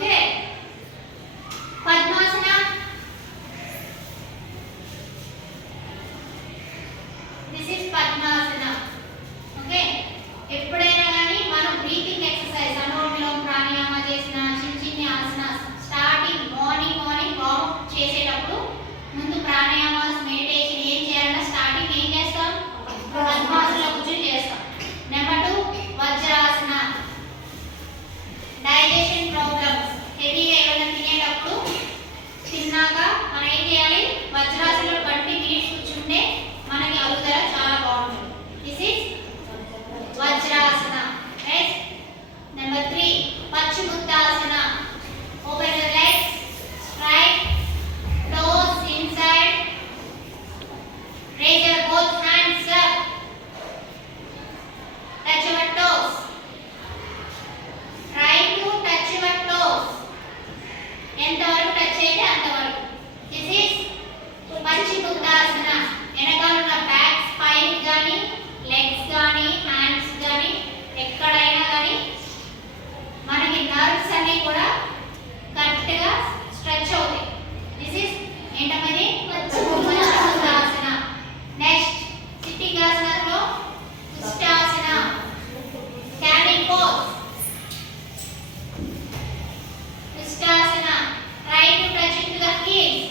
ఓకే. Padmasana, this is padmasana. ఓకే. ఎప్పుడైనా కానీ మనం బ్రీతింగ్ ఎక్సర్సైజ్ అనులోమ ప్రాణాయామ చేసిన చిన్న ఆసనాస్ స్టార్టింగ్ మార్నింగ్ వార్మ్ చేసేటప్పుడు ముందు ప్రాణాయామాస్ మెడిటేషన్ ఏం చేయాలంటే స్టార్టింగ్ ఏం చేస్తాం? పద్మాసనలో కూర్చొని చేస్తాం. నెంబర్ 2 వజ్రాసన. డైజెషన్ ప్రాబ్లమ్స్ హెవీగా ఏమైనా తినేటప్పుడు తిన్నాక మనం ఏం చేయాలి? వజ్రాసనలో 20 మినిట్స్ కూర్చుంటే మనకి అరుగుదల చాలా బాగుంటుంది. This is Vajrasana. Right. Number 3 Paschimottanasana. Open your legs, straight toes inside, raise your both hands up, touch your toes, try to touch your toes, ఎంత వరకు టచ్ చేయండి అంతవరకు. This is Paschimottanasana. వెనకాల ఉన్న బ్యాక్ స్పైన్ కానీ లెగ్స్ కానీ హ్యాండ్స్ కానీ ఎక్కడైనా కానీ మనకి నర్వ్స్ అన్ని కూడా కరెక్ట్గా స్ట్రెచ్ అవుతాయి. దిస్ ఇస్ ఏంటమ్మది? పశ్చిమోత్తాసన. నెక్స్ట్ సిట్టింగ్ ఆసనలో Ustrasana, standing pose. Ustrasana. Try to touch into the heels.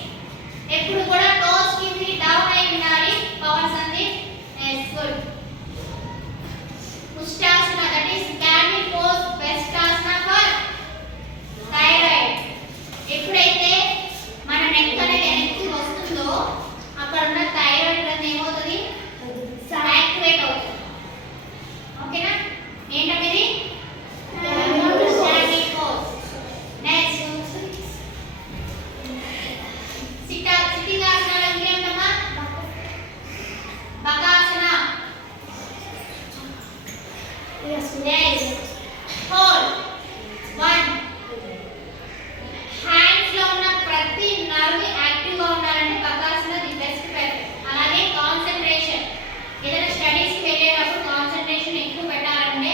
ఎప్పుడు కూడా టోస్ కింది డౌన్ అయి ఉండాలి. Pawan Sandeep. yes good. Ustrasana, that is standing pose, best asana for thyroid. ఎప్పుడైతే మన నెక్ అనేది వెనక్కి వస్తుందో అక్కడ ఉన్న థైరాయిడ్ గ్రంథి ఏమవుతుంది? యాక్టివేట్ అవుతుంది. ఓకేనా? ఏంటనేది? Standing pose. నెక్స్ట్ సిట్టింగ్ ఆసనాలు ఇంకేంటమ్మా? బకాసన. Next hold 1. హ్యాండ్స్ లో ఉన్న ప్రతి నర్వ్ యాక్టివ్ గా ఉండాలంటే బకాసన ది బెస్ట్ పెర్ఫెక్ట్. అలాగే కాన్సంట్రేషన్, ఏదైనా స్టడీస్ కి వెళ్ళేటప్పుడు కాన్సంట్రేషన్ ఎక్కువ పెట్టాలంటే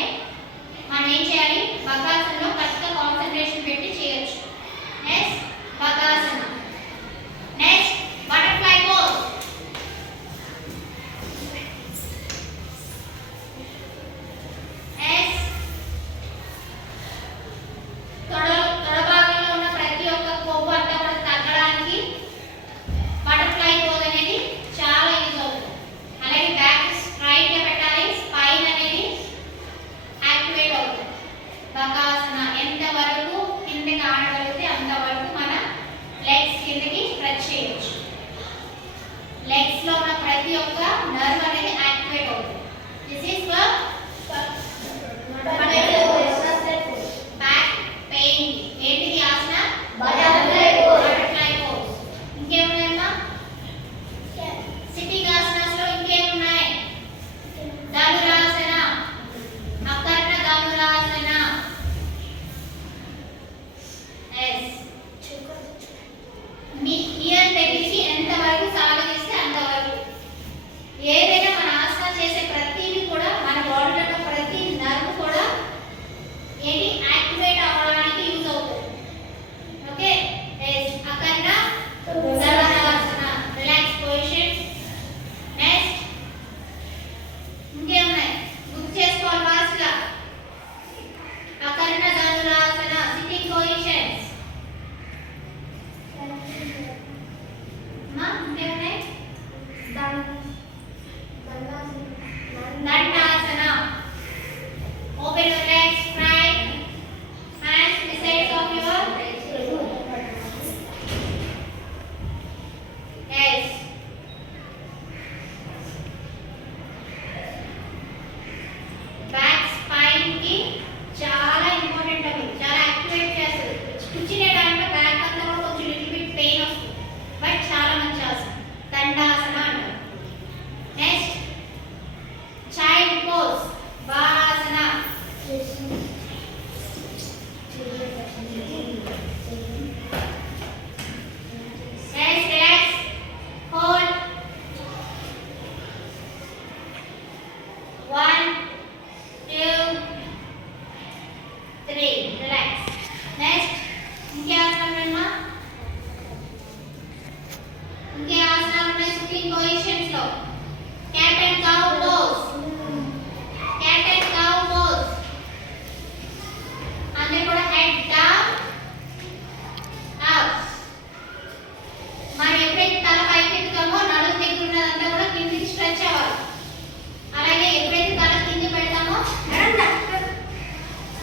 మనం ఏం చేయాలి? బకాసనలో కరెక్ట్గా కాన్సంట్రేషన్ పెట్టి చేయొచ్చు. Next Bakasana. Next butterfly pose. Next తొడ భాగంలో ఉన్న ప్రతి ఒక్క కొవ్వు అంతా కూడా తగ్గడానికి బటర్ఫ్లై పోజ్ అనేది చాలా యూజ్ అవుతుంది. అలాగే బ్యాక్ స్ట్రైట్ గా పెట్టాలి, స్పైన్ అనేది యాక్టివేట్ అవుతుంది. బకాసన ఎంతవరకు కిందకి ఆడగలిగితే అంతవరకు మన లెగ్స్ కిందకి స్ట్రెచ్ చేయొచ్చు. లెగ్స్ లో ఉన్న ప్రతి ఒక్క నర్వ్ అనేది యాక్టివేట్ అవుతుంది. This is for back pain. ఏంటిది ఆసన? Butterfly pose. ఇంకేమున్నాయమ్మా? సిట్టింగ్ ఆసనాస్ లో ఇంకేమున్నాయి? ధనురాసన, అకర్ణ ధనురాసన. మీ ఇయర్ తెగించి ఎంతవరకు సాగదీస్తే అంతవరకు. ఏదైనా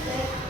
Like